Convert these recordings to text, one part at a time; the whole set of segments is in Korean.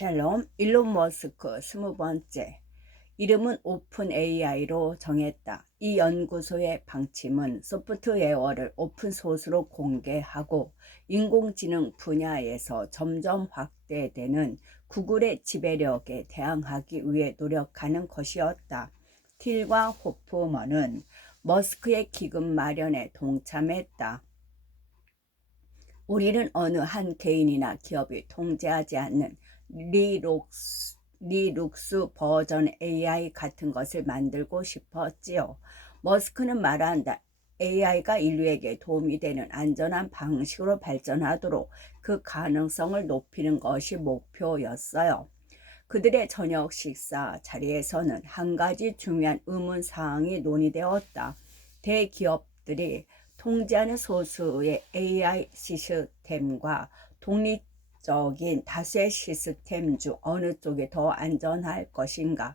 샬롬, 일론 머스크 20번째. 이름은 오픈 AI로 정했다. 이 연구소의 방침은 소프트웨어를 오픈소스로 공개하고 인공지능 분야에서 점점 확대되는 구글의 지배력에 대항하기 위해 노력하는 것이었다. 틸과 호프먼은 머스크의 기금 마련에 동참했다. 우리는 어느 한 개인이나 기업이 통제하지 않는 리눅스 버전 AI 같은 것을 만들고 싶었지요. 머스크는 말한다. AI가 인류에게 도움이 되는 안전한 방식으로 발전하도록 그 가능성을 높이는 것이 목표였어요. 그들의 저녁 식사 자리에서는 한 가지 중요한 의문사항이 논의되었다. 대기업들이 통제하는 소수의 AI 시스템과 독립적인 다수의 시스템 중 어느 쪽이 더 안전할 것인가?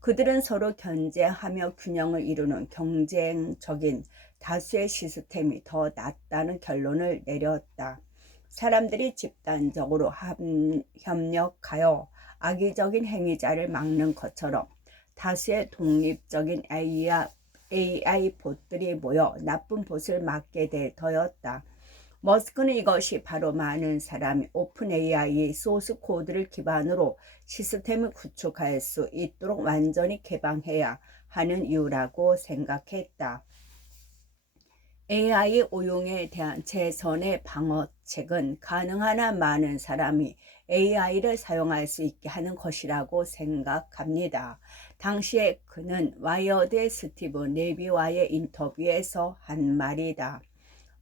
그들은 서로 견제하며 균형을 이루는 경쟁적인 다수의 시스템이 더 낫다는 결론을 내렸다. 사람들이 집단적으로 협력하여 악의적인 행위자를 막는 것처럼 다수의 독립적인 AI 봇들이 모여 나쁜 봇을 막게 될 터였다. 머스크는 이것이 바로 많은 사람이 오픈 AI 소스 코드를 기반으로 시스템을 구축할 수 있도록 완전히 개방해야 하는 이유라고 생각했다. AI 오용에 대한 최선의 방어책은 가능한 한 많은 사람이 AI를 사용할 수 있게 하는 것이라고 생각합니다. 당시에 그는 와이어드의 스티브 네비와의 인터뷰에서 한 말이다.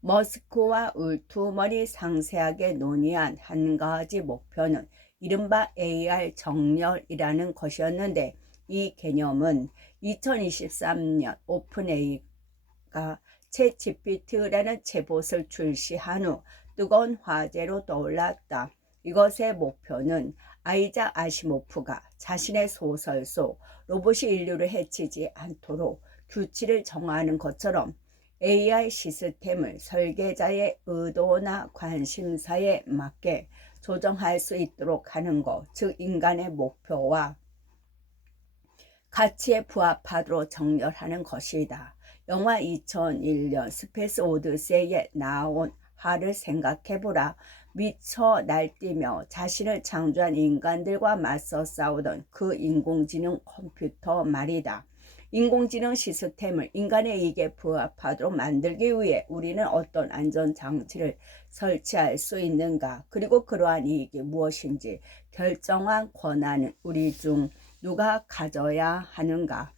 머스크와 울투머니 상세하게 논의한 한 가지 목표는 이른바 AI 정렬이라는 것이었는데, 이 개념은 2023년 오픈 AI가 챗GPT라는 챗봇을 출시한 후 뜨거운 화제로 떠올랐다. 이것의 목표는 아이작 아시모프가 자신의 소설 속 로봇이 인류를 해치지 않도록 규칙을 정하는 것처럼 AI 시스템을 설계자의 의도나 관심사에 맞게 조정할 수 있도록 하는 것, 즉 인간의 목표와 가치에 부합하도록 정렬하는 것이다. 영화 2001년 스페이스 오디세이에 나온 하를 생각해보라. 미쳐 날뛰며 자신을 창조한 인간들과 맞서 싸우던 그 인공지능 컴퓨터 말이다. 인공지능 시스템을 인간의 이익에 부합하도록 만들기 위해 우리는 어떤 안전장치를 설치할 수 있는가? 그리고 그러한 이익이 무엇인지 결정한 권한은 우리 중 누가 가져야 하는가?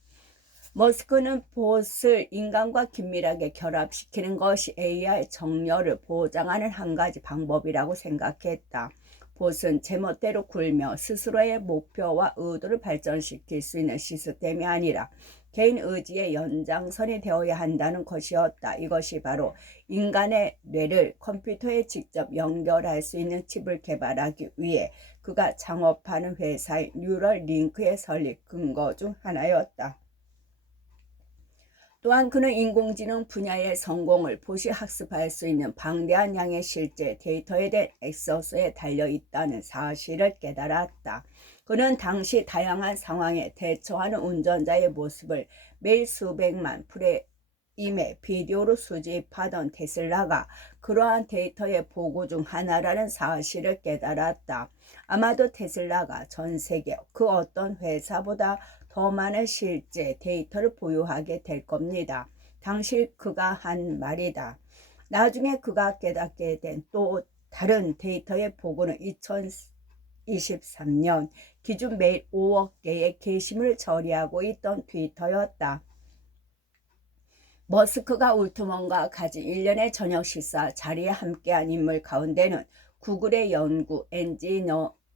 머스크는 봇을 인간과 긴밀하게 결합시키는 것이 AI 정렬을 보장하는 한 가지 방법이라고 생각했다. 봇은 제멋대로 굴며 스스로의 목표와 의도를 발전시킬 수 있는 시스템이 아니라 개인 의지의 연장선이 되어야 한다는 것이었다. 이것이 바로 인간의 뇌를 컴퓨터에 직접 연결할 수 있는 칩을 개발하기 위해 그가 창업하는 회사인 뉴럴링크의 설립 근거 중 하나였다. 또한 그는 인공지능 분야의 성공을 봇이 학습할 수 있는 방대한 양의 실제 데이터에 대한 액세스에 달려있다는 사실을 깨달았다. 그는 당시 다양한 상황에 대처하는 운전자의 모습을 매일 수백만 프레임의 비디오로 수집하던 테슬라가 그러한 데이터의 보고 중 하나라는 사실을 깨달았다. 아마도 테슬라가 전 세계 그 어떤 회사보다 더 많은 실제 데이터를 보유하게 될 겁니다. 당시 그가 한 말이다. 나중에 그가 깨닫게 된 또 다른 데이터의 보고는 2023년 기준 매일 5억 개의 게시물을 처리하고 있던 트위터였다. 머스크가 울트먼과 가진 1년의 저녁 식사 자리에 함께한 인물 가운데는 구글의 연구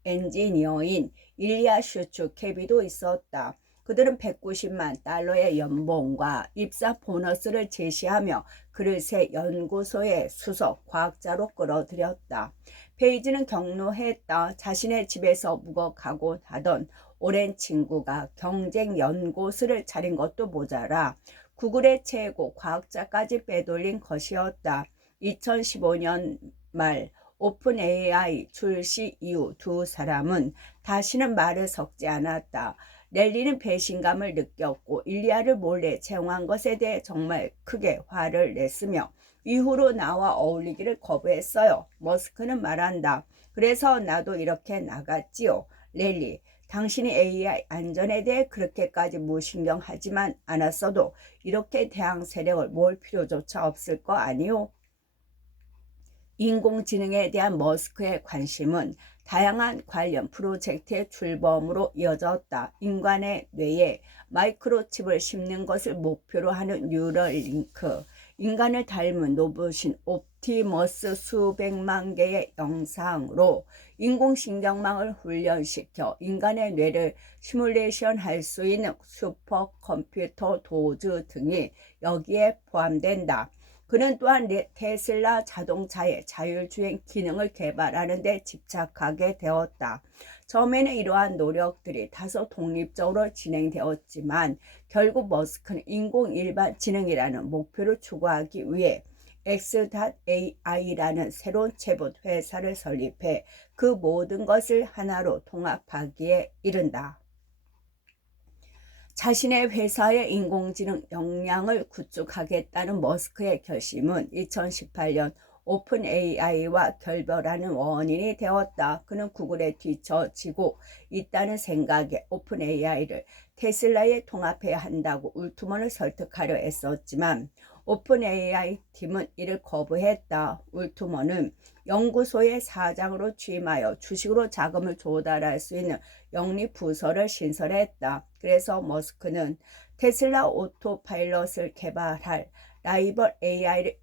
엔지니어인 일리아 슈츠케비도 있었다. 그들은 190만 달러의 연봉과 입사 보너스를 제시하며 그를 새 연구소의 수석 과학자로 끌어들였다. 페이지는 격노했다. 자신의 집에서 묵어가곤 하던 오랜 친구가 경쟁 연구소를 차린 것도 모자라 구글의 최고 과학자까지 빼돌린 것이었다. 2015년 말 오픈 AI 출시 이후 두 사람은 다시는 말을 섞지 않았다. 랠리는 배신감을 느꼈고 일리아를 몰래 채용한 것에 대해 정말 크게 화를 냈으며 이후로 나와 어울리기를 거부했어요. 머스크는 말한다. 그래서 나도 이렇게 나갔지요. 랠리, 당신이 AI 안전에 대해 그렇게까지 무신경하지만 않았어도 이렇게 대항 세력을 모을 필요조차 없을 거 아니오? 인공지능에 대한 머스크의 관심은 다양한 관련 프로젝트의 출범으로 이어졌다. 인간의 뇌에 마이크로칩을 심는 것을 목표로 하는 뉴럴링크, 인간을 닮은 로봇인 옵티머스 수백만 개의 영상으로 인공신경망을 훈련시켜 인간의 뇌를 시뮬레이션 할 수 있는 슈퍼컴퓨터 도즈 등이 여기에 포함된다. 그는 또한 테슬라 자동차의 자율주행 기능을 개발하는 데 집착하게 되었다. 처음에는 이러한 노력들이 다소 독립적으로 진행되었지만 결국 머스크는 인공일반지능이라는 목표를 추구하기 위해 X.AI라는 새로운 체봇 회사를 설립해 그 모든 것을 하나로 통합하기에 이른다. 자신의 회사의 인공지능 역량을 구축하겠다는 머스크의 결심은 2018년 오픈 AI와 결별하는 원인이 되었다. 그는 구글에 뒤처지고 있다는 생각에 오픈 AI를 테슬라에 통합해야 한다고 울트먼을 설득하려 애썼지만 오픈 AI 팀은 이를 거부했다. 울트먼은 연구소의 사장으로 취임하여 주식으로 자금을 조달할 수 있는 영리부서를 신설했다. 그래서 머스크는 테슬라 오토파일럿을 개발할 라이벌 AI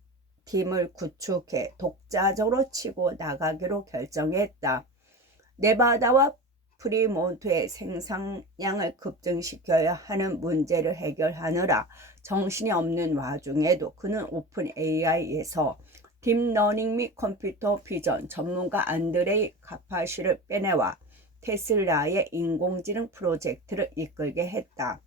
팀을 구축해 독자적으로 치고 나가기로 결정했다. 네바다와 프리몬트의 생산량을 급증시켜야 하는 문제를 해결하느라 정신이 없는 와중에도 그는 오픈 AI에서 딥러닝 및 컴퓨터 비전 전문가 안드레이 카파시를 빼내와 테슬라의 인공지능 프로젝트를 이끌게 했다.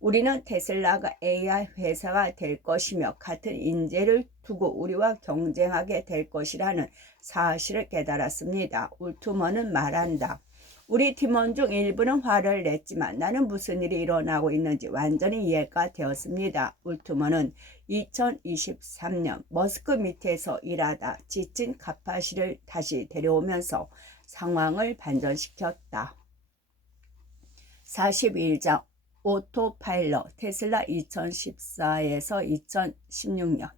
우리는 테슬라가 AI 회사가 될 것이며 같은 인재를 두고 우리와 경쟁하게 될 것이라는 사실을 깨달았습니다. 울트먼은 말한다. 우리 팀원 중 일부는 화를 냈지만 나는 무슨 일이 일어나고 있는지 완전히 이해가 되었습니다. 울트먼은 2023년 머스크 밑에서 일하다 지친 카파시를 다시 데려오면서 상황을 반전시켰다. 41장 오토파일럿 테슬라 2014에서 2016년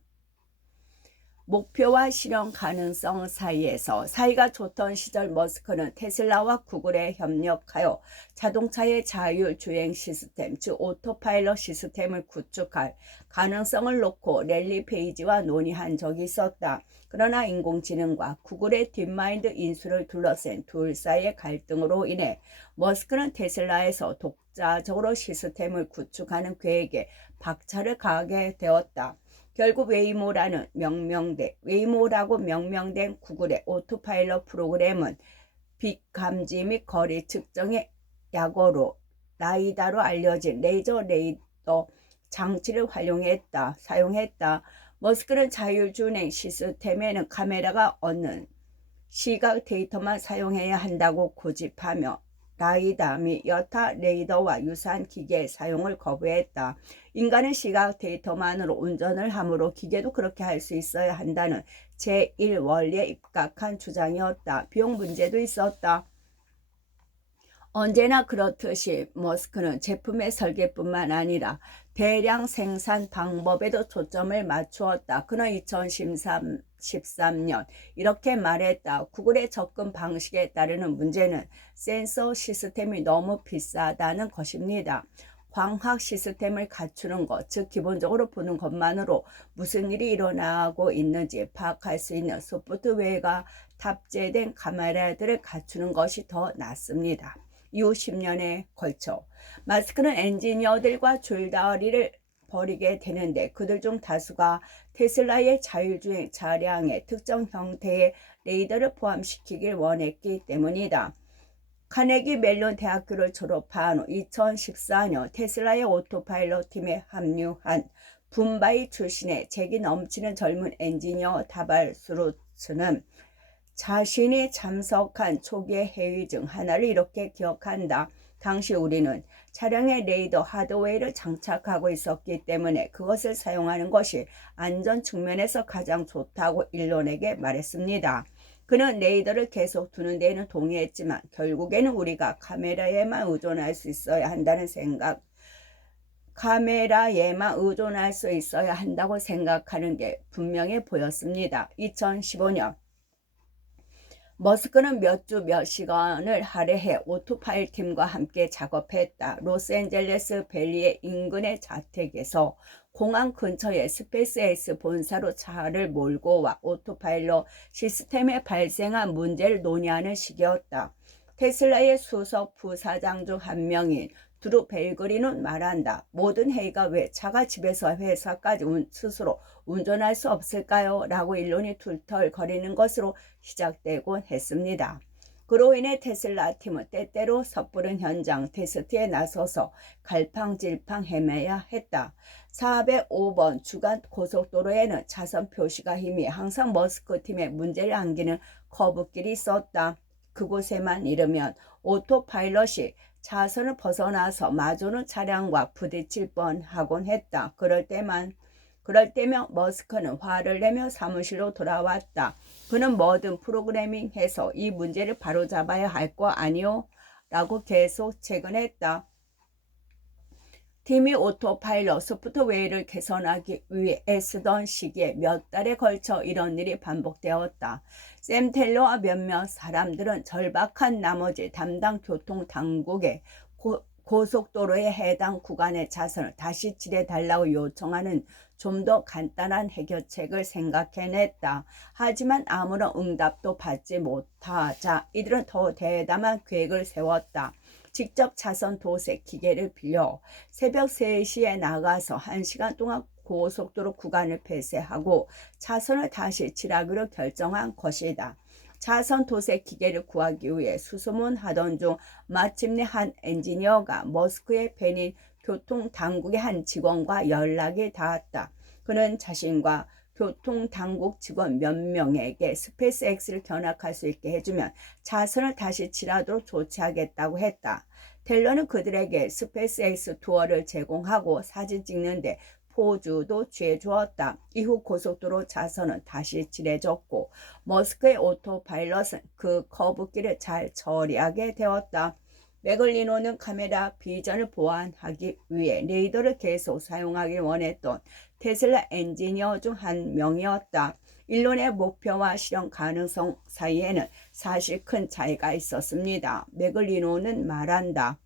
목표와 실현 가능성 사이에서 사이가 좋던 시절 머스크는 테슬라와 구글에 협력하여 자동차의 자율주행 시스템, 즉 오토파일럿 시스템을 구축할 가능성을 놓고 랠리 페이지와 논의한 적이 있었다. 그러나 인공지능과 구글의 딥마인드 인수를 둘러싼 둘 사이의 갈등으로 인해 머스크는 테슬라에서 독자적으로 시스템을 구축하는 계획에 박차를 가하게 되었다. 결국 웨이모라고 명명된 구글의 오토파일럿 프로그램은 빛 감지 및 거리 측정의 약어로 라이다로 알려진 레이저 레이더 장치를 사용했다. 머스크는 자율주행 시스템에는 카메라가 얻는 시각 데이터만 사용해야 한다고 고집하며 라이다 및 여타 레이더와 유사한 기계의 사용을 거부했다. 인간은 시각 데이터만으로 운전을 하므로 기계도 그렇게 할 수 있어야 한다는 제1원리에 입각한 주장이었다. 비용 문제도 있었다. 언제나 그렇듯이 머스크는 제품의 설계뿐만 아니라 대량 생산 방법에도 초점을 맞추었다. 그는 2013년 이렇게 말했다. 구글의 접근 방식에 따르는 문제는 센서 시스템이 너무 비싸다는 것입니다. 광학 시스템을 갖추는 것, 즉 기본적으로 보는 것만으로 무슨 일이 일어나고 있는지 파악할 수 있는 소프트웨어가 탑재된 카메라들을 갖추는 것이 더 낫습니다. 이후 10년에 걸쳐 머스크는 엔지니어들과 줄다리기를 벌이게 되는데 그들 중 다수가 테슬라의 자율주행 차량의 특정 형태의 레이더를 포함시키길 원했기 때문이다. 카네기 멜론 대학교를 졸업한 후 2014년 테슬라의 오토파일럿 팀에 합류한 붐바이 출신의 재기 넘치는 젊은 엔지니어 다발 수루츠는 자신이 참석한 초기의 해위 중 하나를 이렇게 기억한다. 당시 우리는 차량에 레이더 하드웨어를 장착하고 있었기 때문에 그것을 사용하는 것이 안전 측면에서 가장 좋다고 일론에게 말했습니다. 그는 레이더를 계속 두는 데에는 동의했지만 결국에는 우리가 카메라에만 의존할 수 있어야 한다는 카메라에만 의존할 수 있어야 한다고 생각하는 게 분명해 보였습니다. 2015년 머스크는 몇 주 몇 시간을 할애해 오토파일 팀과 함께 작업했다. 로스앤젤레스 밸리의 인근의 자택에서 공항 근처의 스페이스X 본사로 차를 몰고 와 오토파일럿 시스템에 발생한 문제를 논의하는 시기였다. 테슬라의 수석 부사장 중 한 명인 드루 벨그리는 말한다. 모든 회의가 왜 차가 집에서 회사까지 스스로 운전할 수 없을까요? 라고 일론이 툴툴거리는 것으로 시작되곤 했습니다. 그로 인해 테슬라 팀은 때때로 섣부른 현장 테스트에 나서서 갈팡질팡 헤매야 했다. 405번 주간 고속도로에는 차선 표시가 희미해 항상 머스크 팀의 문제를 안기는 커브길이 있었다. 그곳에만 이르면 오토파일럿이 차선을 벗어나서 마주오는 차량과 부딪힐 뻔하곤 했다. 그럴 때면 머스크는 화를 내며 사무실로 돌아왔다. 그는 뭐든 프로그래밍해서 이 문제를 바로잡아야 할 거 아니오? 라고 계속 채근했다. 팀이 오토파일럿 소프트웨어를 개선하기 위해 애쓰던 시기에 몇 달에 걸쳐 이런 일이 반복되었다. 샘 텔러와 몇몇 사람들은 절박한 나머지 담당 교통당국에 고속도로의 해당 구간의 차선을 다시 칠해달라고 요청하는 좀 더 간단한 해결책을 생각해냈다. 하지만 아무런 응답도 받지 못하자 이들은 더 대담한 계획을 세웠다. 직접 차선 도색 기계를 빌려 새벽 3시에 나가서 1시간 동안 고속도로 구간을 폐쇄하고 차선을 다시 칠하기로 결정한 것이다. 차선 도색 기계를 구하기 위해 수소문하던 중 마침내 한 엔지니어가 머스크의 팬인 교통당국의 한 직원과 연락이 닿았다. 그는 자신과 교통당국 직원 몇 명에게 스페이스X를 견학할 수 있게 해주면 차선을 다시 칠하도록 조치하겠다고 했다. 텔러는 그들에게 스페이스X 투어를 제공하고 사진 찍는데 포즈도 취해주었다. 이후 고속도로 차선은 다시 칠해졌고 머스크의 오토파일럿은 그 커브길을 잘 처리하게 되었다. 맥글리노는 카메라 비전을 보완하기 위해 레이더를 계속 사용하길 원했던 테슬라 엔지니어 중 한 명이었다. 일론의 목표와 실현 가능성 사이에는 사실 큰 차이가 있었습니다. 맥글리노는 말한다.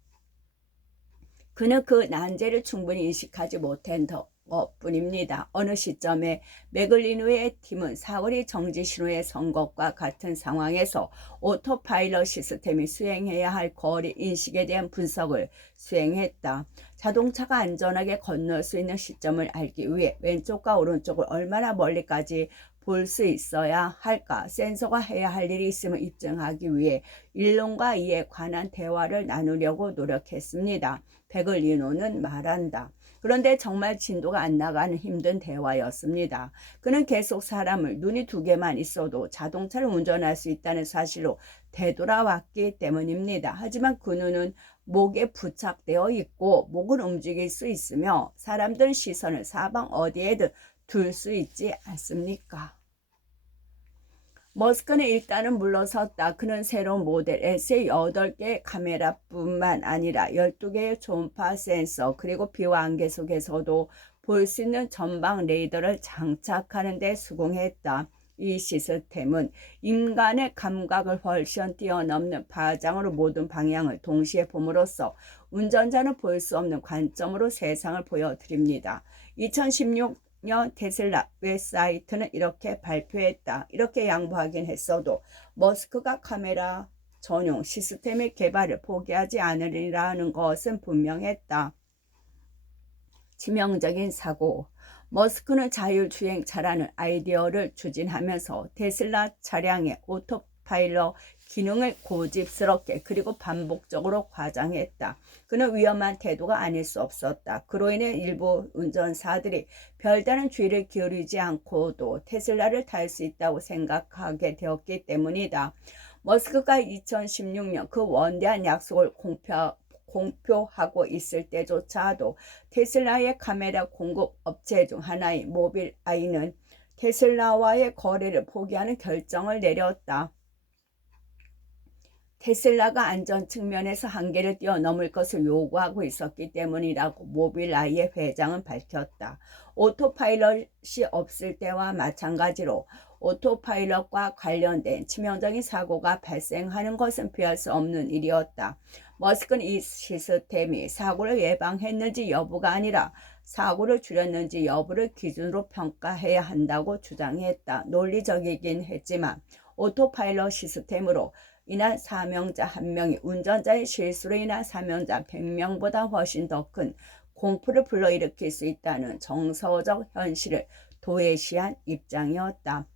그는 그 난제를 충분히 인식하지 못한 것뿐입니다. 어느 시점에 맥글리노의 팀은 사거리 정지 신호의 선 것과 같은 상황에서 오토파일럿 시스템이 수행해야 할 거리 인식에 대한 분석을 수행했다. 자동차가 안전하게 건널 수 있는 시점을 알기 위해 왼쪽과 오른쪽을 얼마나 멀리까지 볼 수 있어야 할까? 센서가 해야 할 일이 있음을 입증하기 위해 일론과 이에 관한 대화를 나누려고 노력했습니다. 베글리노는 말한다. 그런데 정말 진도가 안 나가는 힘든 대화였습니다. 그는 계속 사람을 눈이 2개만 있어도 자동차를 운전할 수 있다는 사실로 되돌아왔기 때문입니다. 하지만 그 눈은 목에 부착되어 있고 목은 움직일 수 있으며 사람들 시선을 사방 어디에든 둘 수 있지 않습니까? 머스크는 일단은 물러섰다. 그는 새로운 모델 S의 8개의 카메라뿐만 아니라 12개의 초음파 센서 그리고 비와 안개 속에서도 볼 수 있는 전방 레이더를 장착하는 데 수긍했다. 이 시스템은 인간의 감각을 훨씬 뛰어넘는 파장으로 모든 방향을 동시에 봄으로써 운전자는 볼 수 없는 관점으로 세상을 보여드립니다. 2016년 테슬라 웹사이트는 이렇게 발표했다. 이렇게 양보하긴 했어도 머스크가 카메라 전용 시스템의 개발을 포기하지 않으리라는 것은 분명했다. 치명적인 사고. 머스크는 자율주행차라는 아이디어를 추진하면서 테슬라 차량의 오토파일럿 기능을 고집스럽게 그리고 반복적으로 과장했다. 그는 위험한 태도가 아닐 수 없었다. 그로 인해 일부 운전사들이 별다른 주의를 기울이지 않고도 테슬라를 탈 수 있다고 생각하게 되었기 때문이다. 머스크가 2016년 그 원대한 약속을 공표하고 있을 때조차도 테슬라의 카메라 공급 업체 중 하나인 모빌아이는 테슬라와의 거래를 포기하는 결정을 내렸다. 테슬라가 안전 측면에서 한계를 뛰어넘을 것을 요구하고 있었기 때문이라고 모빌아이의 회장은 밝혔다. 오토파일럿이 없을 때와 마찬가지로 오토파일럿과 관련된 치명적인 사고가 발생하는 것은 피할 수 없는 일이었다. 머스크는 이 시스템이 사고를 예방했는지 여부가 아니라 사고를 줄였는지 여부를 기준으로 평가해야 한다고 주장했다. 논리적이긴 했지만 오토파일럿 시스템으로 인한 사망자 1명이 운전자의 실수로 인한 사망자 100명보다 훨씬 더 큰 공포를 불러일으킬 수 있다는 정서적 현실을 도외시한 입장이었다.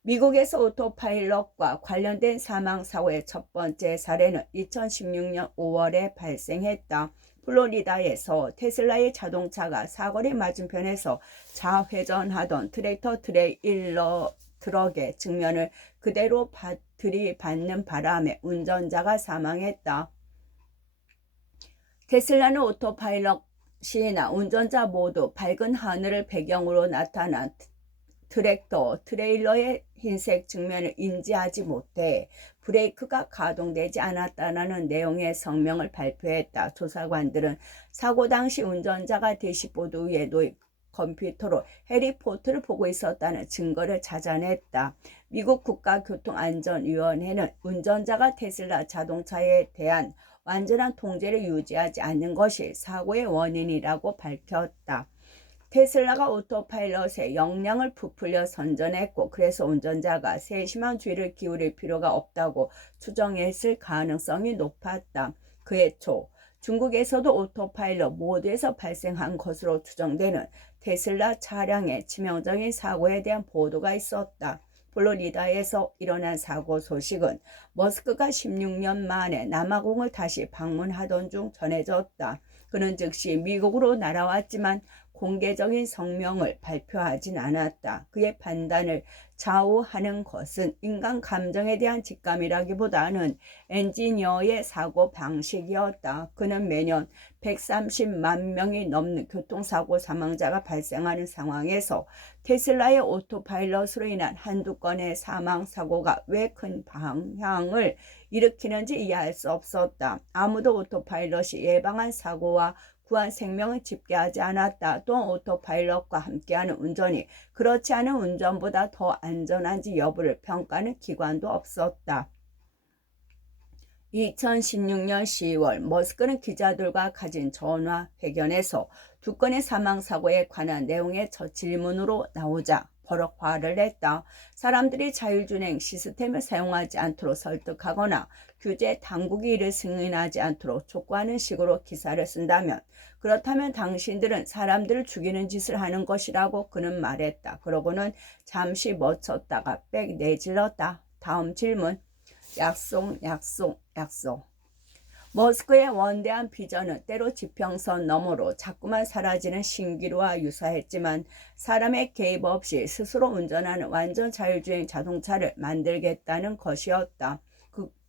미국에서 오토파일럿과 관련된 사망사고의 첫 번째 사례는 2016년 5월에 발생했다. 플로리다에서 테슬라의 자동차가 사거리 맞은편에서 좌회전하던 트랙터 트레일러 트럭의 측면을 그대로 들이받는 바람에 운전자가 사망했다. 테슬라는 오토파일럿이나 운전자 모두 밝은 하늘을 배경으로 나타난 트랙터 트레일러의 흰색 측면을 인지하지 못해 브레이크가 가동되지 않았다는 내용의 성명을 발표했다. 조사관들은 사고 당시 운전자가 대시보드 위에 놓인 컴퓨터로 해리포터를 보고 있었다는 증거를 찾아냈다. 미국 국가교통안전위원회는 운전자가 테슬라 자동차에 대한 완전한 통제를 유지하지 않는 것이 사고의 원인이라고 밝혔다. 테슬라가 오토파일럿의 역량을 부풀려 선전했고 그래서 운전자가 세심한 주의를 기울일 필요가 없다고 추정했을 가능성이 높았다. 그해 초 중국에서도 오토파일럿 모드에서 발생한 것으로 추정되는 테슬라 차량의 치명적인 사고에 대한 보도가 있었다. 플로리다에서 일어난 사고 소식은 머스크가 16년 만에 남아공을 다시 방문하던 중 전해졌다. 그는 즉시 미국으로 날아왔지만 공개적인 성명을 발표하진 않았다. 그의 판단을 좌우하는 것은 인간 감정에 대한 직감이라기보다는 엔지니어의 사고 방식이었다. 그는 매년 130만 명이 넘는 교통사고 사망자가 발생하는 상황에서 테슬라의 오토파일럿으로 인한 한두 건의 사망사고가 왜 큰 방향을 일으키는지 이해할 수 없었다. 아무도 오토파일럿이 예방한 사고와 구한 생명을 집계하지 않았다. 또한 오토파일럿과 함께하는 운전이 그렇지 않은 운전보다 더 안전한지 여부를 평가하는 기관도 없었다. 2016년 10월 머스크는 기자들과 가진 전화 회견에서 두 건의 사망사고에 관한 내용의 첫 질문으로 나오자 버럭 화를 냈다. 사람들이 자율주행 시스템을 사용하지 않도록 설득하거나 규제 당국이 이를 승인하지 않도록 촉구하는 식으로 기사를 쓴다면 그렇다면 당신들은 사람들을 죽이는 짓을 하는 것이라고 그는 말했다. 그러고는 잠시 멈췄다가 빽 내질렀다. 다음 질문. 약속. 머스크의 원대한 비전은 때로 지평선 너머로 자꾸만 사라지는 신기루와 유사했지만 사람의 개입 없이 스스로 운전하는 완전 자율주행 자동차를 만들겠다는 것이었다.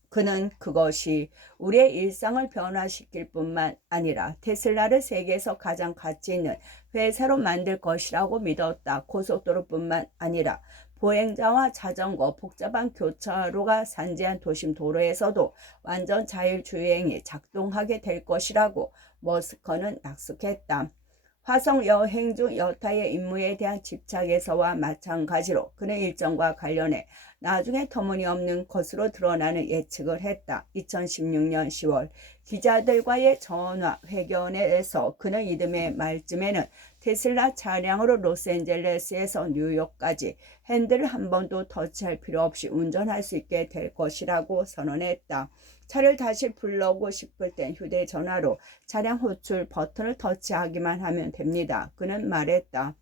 그는 그것이 우리의 일상을 변화시킬 뿐만 아니라 테슬라를 세계에서 가장 가치 있는 회사로 만들 것이라고 믿었다. 고속도로뿐만 아니라 보행자와 자전거, 복잡한 교차로가 산재한 도심 도로에서도 완전 자율주행이 작동하게 될 것이라고 머스크는 약속했다. 화성 여행 중 여타의 임무에 대한 집착에서와 마찬가지로 그는 일정과 관련해 나중에 터무니없는 것으로 드러나는 예측을 했다. 2016년 10월 기자들과의 전화 회견에서 그는 이듬해 말쯤에는 테슬라 차량으로 로스앤젤레스에서 뉴욕까지 핸들을 한 번도 터치할 필요 없이 운전할 수 있게 될 것이라고 선언했다. 차를 다시 불러오고 싶을 땐 휴대전화로 차량 호출 버튼을 터치하기만 하면 됩니다. 그는 말했다.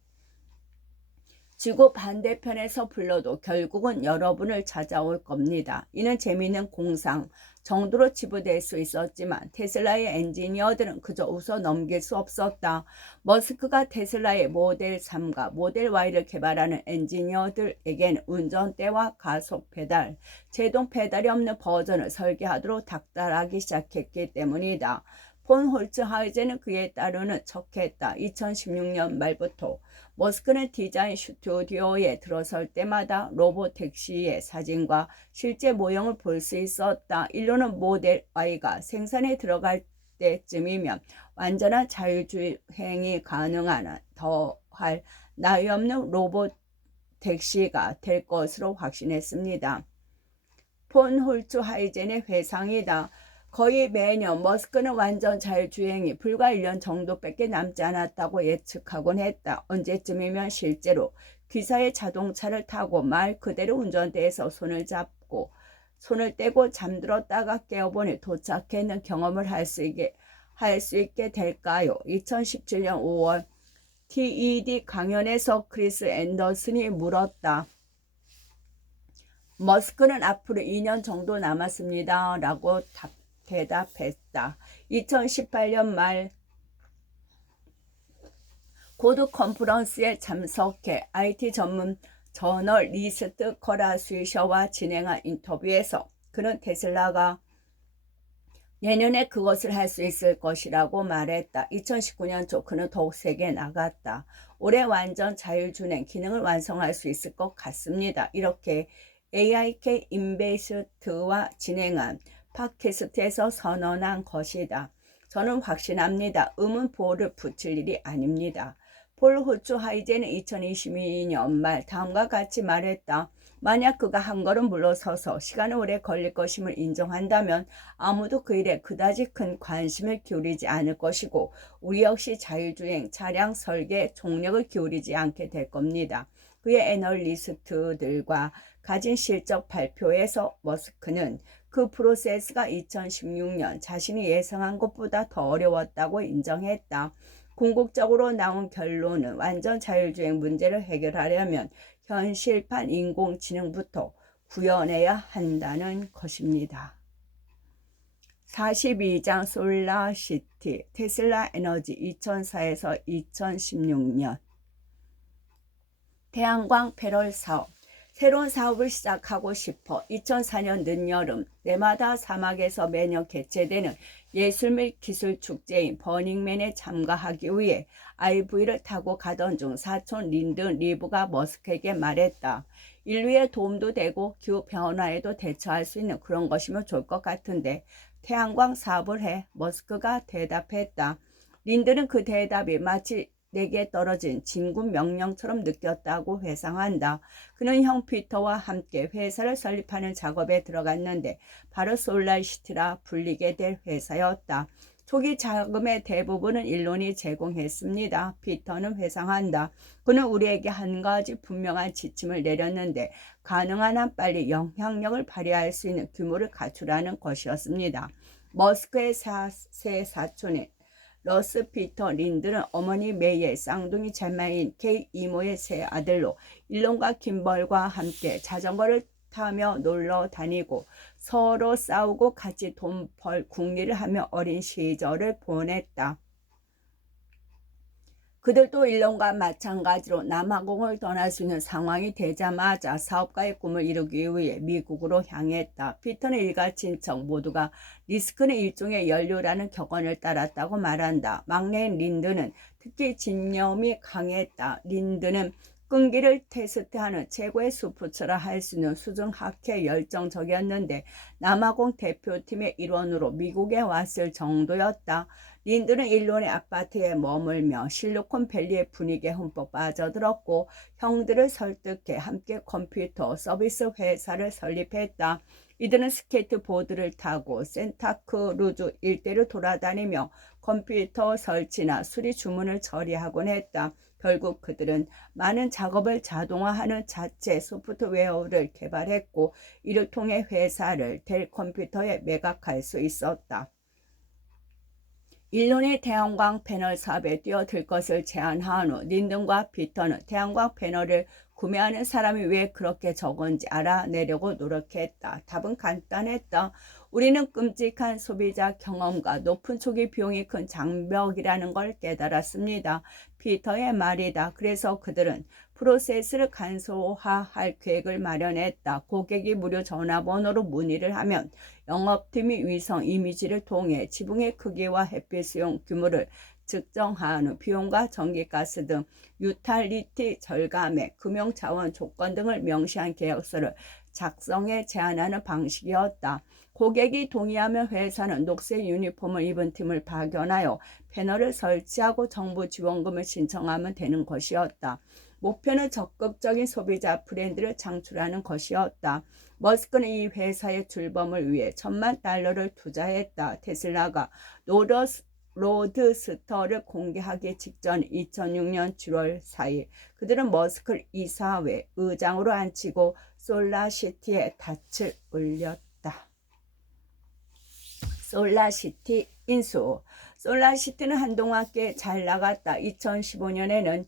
지구 반대편에서 불러도 결국은 여러분을 찾아올 겁니다. 이는 재미있는 공상 정도로 치부될 수 있었지만 테슬라의 엔지니어들은 그저 웃어 넘길 수 없었다. 머스크가 테슬라의 모델 3과 모델 Y를 개발하는 엔지니어들에게는 운전대와 가속 페달, 제동 페달이 없는 버전을 설계하도록 닥달하기 시작했기 때문이다. 폰 홀츠하이젠은 그에 따르는 척했다. 2016년 말부터 머스크는 디자인 스튜디오에 들어설 때마다 로봇 택시의 사진과 실제 모형을 볼 수 있었다. 인류는 모델 Y가 생산에 들어갈 때쯤이면 완전한 자율주행이 가능한 더할 나위 없는 로봇 택시가 될 것으로 확신했습니다. 폰 홀츠하이젠의 회상이다. 거의 매년 머스크는 완전 자율주행이 불과 1년 정도밖에 남지 않았다고 예측하곤 했다. 언제쯤이면 실제로 기사의 자동차를 타고 말 그대로 운전대에서 손을 떼고 잠들었다가 깨어보니 도착했는 경험을 할 수 있게 될까요? 2017년 5월 TED 강연에서 크리스 앤더슨이 물었다. 머스크는 앞으로 2년 정도 남았습니다. 라고 대답했다. 2018년 말 고드 컨퍼런스에 참석해 IT 전문 저널 리스트 커라스위셔와 진행한 인터뷰에서 그는 테슬라가 내년에 그것을 할 수 있을 것이라고 말했다. 2019년 초 그는 더욱 세게 나갔다. 올해 완전 자율주행 기능을 완성할 수 있을 것 같습니다. 이렇게 AIK 인베스트와 진행한 팟캐스트에서 선언한 것이다. 저는 확신합니다. 보호를 붙일 일이 아닙니다. 폴 홀츠하이젠은 2022년 말 다음과 같이 말했다. 만약 그가 한 걸음 물러서서 시간은 오래 걸릴 것임을 인정한다면 아무도 그 일에 그다지 큰 관심을 기울이지 않을 것이고 우리 역시 자율주행 차량 설계에 총력을 기울이지 않게 될 겁니다. 그의 애널리스트들과 가진 실적 발표에서 머스크는 그 프로세스가 2016년 자신이 예상한 것보다 더 어려웠다고 인정했다. 궁극적으로 나온 결론은 완전 자율주행 문제를 해결하려면 현실판 인공지능부터 구현해야 한다는 것입니다. 42장 솔라시티 테슬라 에너지 2004에서 2016년 태양광 패널 사업 새로운 사업을 시작하고 싶어 2004년 늦여름 네바다 사막에서 매년 개최되는 예술 및 기술 축제인 버닝맨에 참가하기 위해 RV를 타고 가던 중 사촌 린든 리브가 머스크에게 말했다. 인류에 도움도 되고 기후변화에도 대처할 수 있는 그런 것이면 좋을 것 같은데 태양광 사업을 해. 머스크가 대답했다. 린든은 그 대답이 마치 내게 떨어진 진군 명령처럼 느꼈다고 회상한다. 그는 형 피터와 함께 회사를 설립하는 작업에 들어갔는데 바로 솔라시티라 불리게 될 회사였다. 초기 자금의 대부분은 일론이 제공했습니다. 피터는 회상한다. 그는 우리에게 한 가지 분명한 지침을 내렸는데 가능한 한 빨리 영향력을 발휘할 수 있는 규모를 갖추라는 것이었습니다. 머스크의 세 사촌인 러스 피터 린드는 어머니 메이의 쌍둥이 자매인 케이 이모의 세 아들로 일론과 김벌과 함께 자전거를 타며 놀러 다니고 서로 싸우고 같이 돈 벌 궁리를 하며 어린 시절을 보냈다. 그들도 일론과 마찬가지로 남아공을 떠날 수 있는 상황이 되자마자 사업가의 꿈을 이루기 위해 미국으로 향했다. 피터는 일가 친척 모두가 리스크는 일종의 연료라는 격언을 따랐다고 말한다. 막내인 린드는 특히 집념이 강했다. 린드는 끈기를 테스트하는 최고의 스포츠라 할 수 있는 수중하케 열정적이었는데 남아공 대표팀의 일원으로 미국에 왔을 정도였다. 린드는 일론의 아파트에 머물며 실리콘밸리의 분위기에 흠뻑 빠져들었고 형들을 설득해 함께 컴퓨터 서비스 회사를 설립했다. 이들은 스케이트보드를 타고 센타크루즈 일대를 돌아다니며 컴퓨터 설치나 수리 주문을 처리하곤 했다. 결국 그들은 많은 작업을 자동화하는 자체 소프트웨어를 개발했고 이를 통해 회사를 델 컴퓨터에 매각할 수 있었다. 일론이 태양광 패널 사업에 뛰어들 것을 제안한 후 린든과 피터는 태양광 패널을 구매하는 사람이 왜 그렇게 적은지 알아내려고 노력했다. 답은 간단했다. 우리는 끔찍한 소비자 경험과 높은 초기 비용이 큰 장벽이라는 걸 깨달았습니다. 피터의 말이다. 그래서 그들은 프로세스를 간소화할 계획을 마련했다. 고객이 무료 전화번호로 문의를 하면 영업팀이 위성 이미지를 통해 지붕의 크기와 햇빛 수용 규모를 측정한 후 비용과 전기가스 등 유탈리티 절감액, 금융자원 조건 등을 명시한 계약서를 작성해 제안하는 방식이었다. 고객이 동의하면 회사는 녹색 유니폼을 입은 팀을 파견하여 패널을 설치하고 정부 지원금을 신청하면 되는 것이었다. 목표는 적극적인 소비자 브랜드를 창출하는 것이었다. 머스크는 이 회사의 출범을 위해 $10,000,000를 투자했다. 테슬라가 로드스터를 공개하기 직전 2006년 7월 4일 그들은 머스크를 이사회 의장으로 앉히고 솔라시티에 닻을 올렸다. 솔라시티 인수. 솔라시티는 한동안 꽤 잘 나갔다. 2015년에는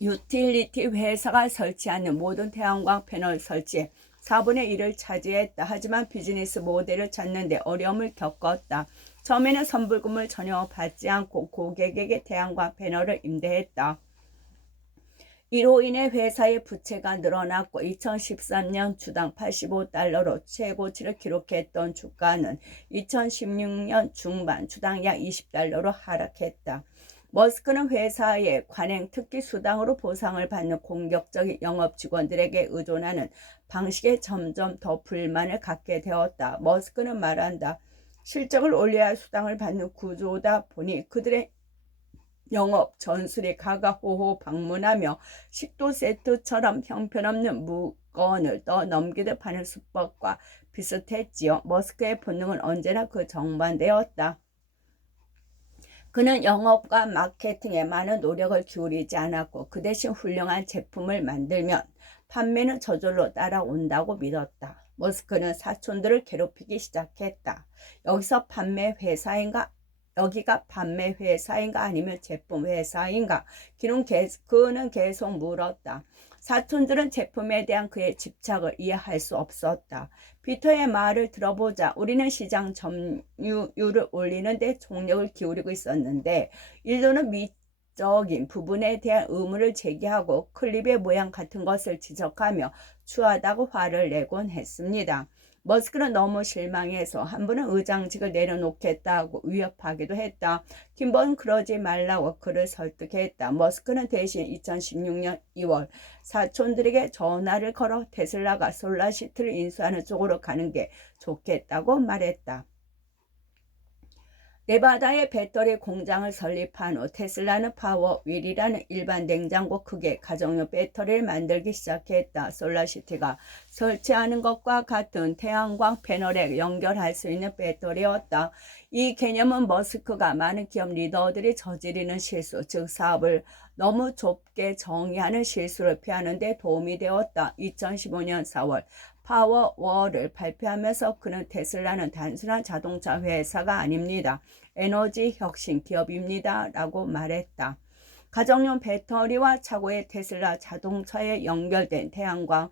유틸리티 회사가 설치하는 모든 태양광 패널 설치에 4분의 1을 차지했다. 하지만 비즈니스 모델을 찾는데 어려움을 겪었다. 처음에는 선불금을 전혀 받지 않고 고객에게 태양광 패널을 임대했다. 이로 인해 회사의 부채가 늘어났고 2013년 주당 $85로 최고치를 기록했던 주가는 2016년 중반 주당 약 $20로 하락했다. 머스크는 회사의 관행 특히 수당으로 보상을 받는 공격적인 영업 직원들에게 의존하는 방식에 점점 더 불만을 갖게 되었다. 머스크는 말한다. 실적을 올려야 수당을 받는 구조다 보니 그들의 영업 전술이 가가호호 방문하며 식도 세트처럼 형편없는 물건을 넘기듯 파는 수법과 비슷했지요. 머스크의 본능은 언제나 그 정반대였다. 그는 영업과 마케팅에 많은 노력을 기울이지 않았고 그 대신 훌륭한 제품을 만들면 판매는 저절로 따라온다고 믿었다. 머스크는 사촌들을 괴롭히기 시작했다. 여기가 판매 회사인가 아니면 제품 회사인가? 그는 계속 물었다. 사촌들은 제품에 대한 그의 집착을 이해할 수 없었다. 피터의 말을 들어보자. 우리는 시장 점유율을 올리는 데 총력을 기울이고 있었는데 일도는 미적인 부분에 대한 의문을 제기하고 클립의 모양 같은 것을 지적하며 추하다고 화를 내곤 했습니다. 머스크는 너무 실망해서 한 번은 의장직을 내려놓겠다고 위협하기도 했다. 킴버는 그러지 말라고 그를 설득했다. 머스크는 대신 2016년 2월 사촌들에게 전화를 걸어 테슬라가 솔라시티를 인수하는 쪽으로 가는 게 좋겠다고 말했다. 네바다에 배터리 공장을 설립한 후 테슬라는 파워윌이라는 일반 냉장고 크기의 가정용 배터리를 만들기 시작했다. 솔라시티가 설치하는 것과 같은 태양광 패널에 연결할 수 있는 배터리였다. 이 개념은 머스크가 많은 기업 리더들이 저지르는 실수, 즉 사업을 너무 좁게 정의하는 실수를 피하는 데 도움이 되었다. 2015년 4월 파워월을 발표하면서 그는 테슬라는 단순한 자동차 회사가 아닙니다. 에너지 혁신 기업입니다. 라고 말했다. 가정용 배터리와 차고의 테슬라 자동차에 연결된 태양광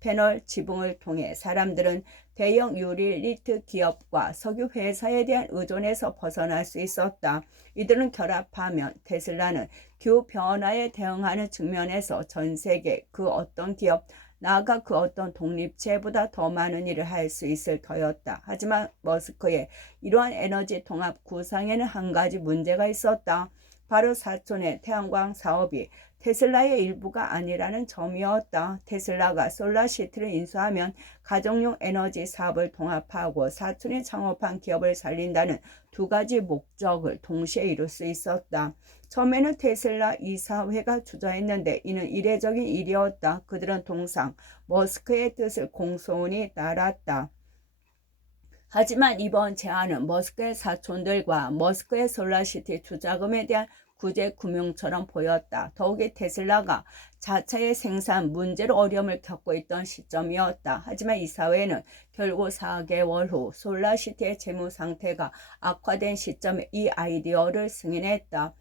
패널 지붕을 통해 사람들은 대형 유틸리티 기업과 석유 회사에 대한 의존에서 벗어날 수 있었다. 이들은 결합하면 테슬라는 기후 변화에 대응하는 측면에서 전 세계 그 어떤 기업 나아가 그 어떤 독립체보다 더 많은 일을 할 수 있을 터였다. 하지만 머스크의 이러한 에너지 통합 구상에는 한 가지 문제가 있었다. 바로 사촌의 태양광 사업이 테슬라의 일부가 아니라는 점이었다. 테슬라가 솔라시티를 인수하면 가정용 에너지 사업을 통합하고 사촌이 창업한 기업을 살린다는 두 가지 목적을 동시에 이룰 수 있었다. 처음에는 테슬라 이사회가 주저했는데 이는 이례적인 일이었다. 그들은 통상 머스크의 뜻을 공손히 따랐다. 하지만 이번 제안은 머스크의 사촌들과 머스크의 솔라시티 투자금에 대한 구제 금융처럼 보였다. 더욱이 테슬라가 자차의 생산 문제로 어려움을 겪고 있던 시점이었다. 하지만 이사회는 결국 4개월 후 솔라시티의 재무 상태가 악화된 시점에 이 아이디어를 승인했다.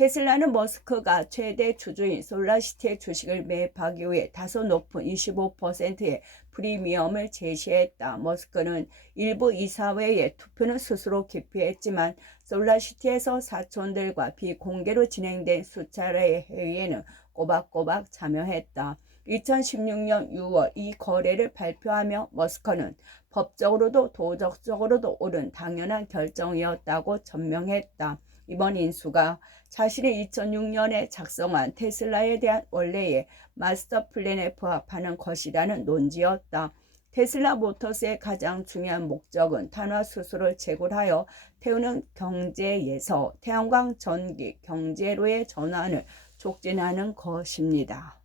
테슬라는 머스크가 최대 주주인 솔라시티의 주식을 매입하기 위해 다소 높은 25%의 프리미엄을 제시했다. 머스크는 일부 이사회의 투표는 스스로 기피했지만 솔라시티에서 사촌들과 비공개로 진행된 수차례의 회의에는 꼬박꼬박 참여했다. 2016년 6월 이 거래를 발표하며 머스크는 법적으로도 도덕적으로도 옳은 당연한 결정이었다고 전명했다. 이번 인수가 자신이 2006년에 작성한 테슬라에 대한 원래의 마스터 플랜에 부합하는 것이라는 논지였다. 테슬라 모터스의 가장 중요한 목적은 탄화수소를 채굴하여 태우는 경제에서 태양광 전기 경제로의 전환을 촉진하는 것입니다.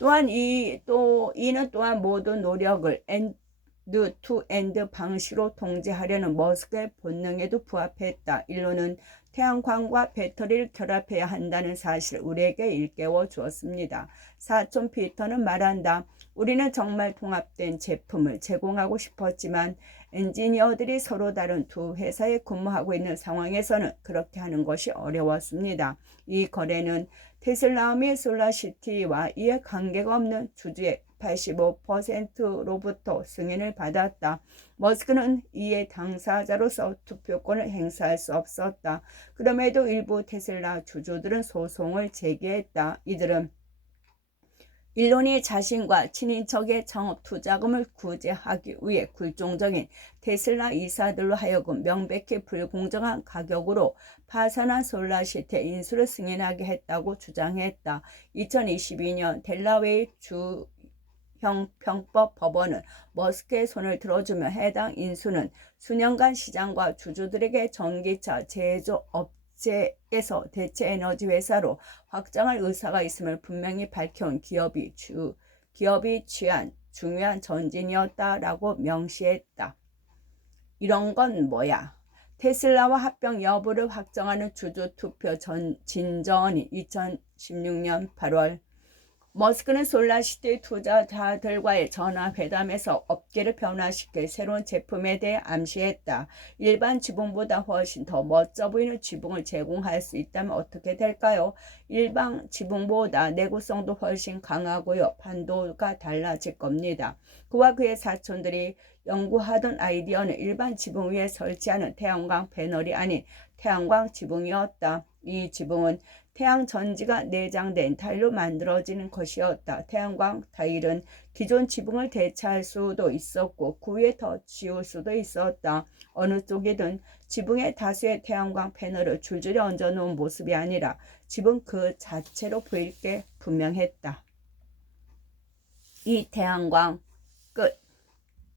또한 이는 또한 모든 노력을 엔드-투-엔드 방식으로 통제하려는 머스크의 본능에도 부합했다. 일론은 태양광과 배터리를 결합해야 한다는 사실을 우리에게 일깨워 주었습니다. 사촌 피터는 말한다. 우리는 정말 통합된 제품을 제공하고 싶었지만 엔지니어들이 서로 다른 두 회사에 근무하고 있는 상황에서는 그렇게 하는 것이 어려웠습니다. 이 거래는 테슬라 및 솔라시티와 이에 관계가 없는 주주의 85%로부터 승인을 받았다. 머스크는 이에 당사자로서 투표권을 행사할 수 없었다. 그럼에도 일부 테슬라 주주들은 소송을 제기했다. 이들은 일론이 자신과 친인척의 창업 투자금을 구제하기 위해 굴종적인 테슬라 이사들로 하여금 명백히 불공정한 가격으로 파산한 솔라시티의 인수를 승인하게 했다고 주장했다. 2022년 델라웨이 형평법 법원은 머스크의 손을 들어주며 해당 인수는 수년간 시장과 주주들에게 전기차 제조업체에서 대체에너지 회사로 확장할 의사가 있음을 분명히 밝혀온 기업이 취한 중요한 전진이었다라고 명시했다. 이런 건 뭐야? 테슬라와 합병 여부를 확정하는 주주 투표 진전이 2016년 8월 머스크는 솔라시티 투자자들과의 전화회담에서 업계를 변화시킬 새로운 제품에 대해 암시했다. 일반 지붕보다 훨씬 더 멋져 보이는 지붕을 제공할 수 있다면 어떻게 될까요? 일반 지붕보다 내구성도 훨씬 강하고요. 반도가 달라질 겁니다. 그와 그의 사촌들이 연구하던 아이디어는 일반 지붕 위에 설치하는 태양광 패널이 아닌 태양광 지붕이었다. 이 지붕은 태양 전지가 내장된 타일로 만들어지는 것이었다. 태양광 타일은 기존 지붕을 대체할 수도 있었고 그 위에 더 지울 수도 있었다. 어느 쪽이든 지붕에 다수의 태양광 패널을 줄줄이 얹어놓은 모습이 아니라 지붕 그 자체로 보일 게 분명했다. 이 태양광 끝.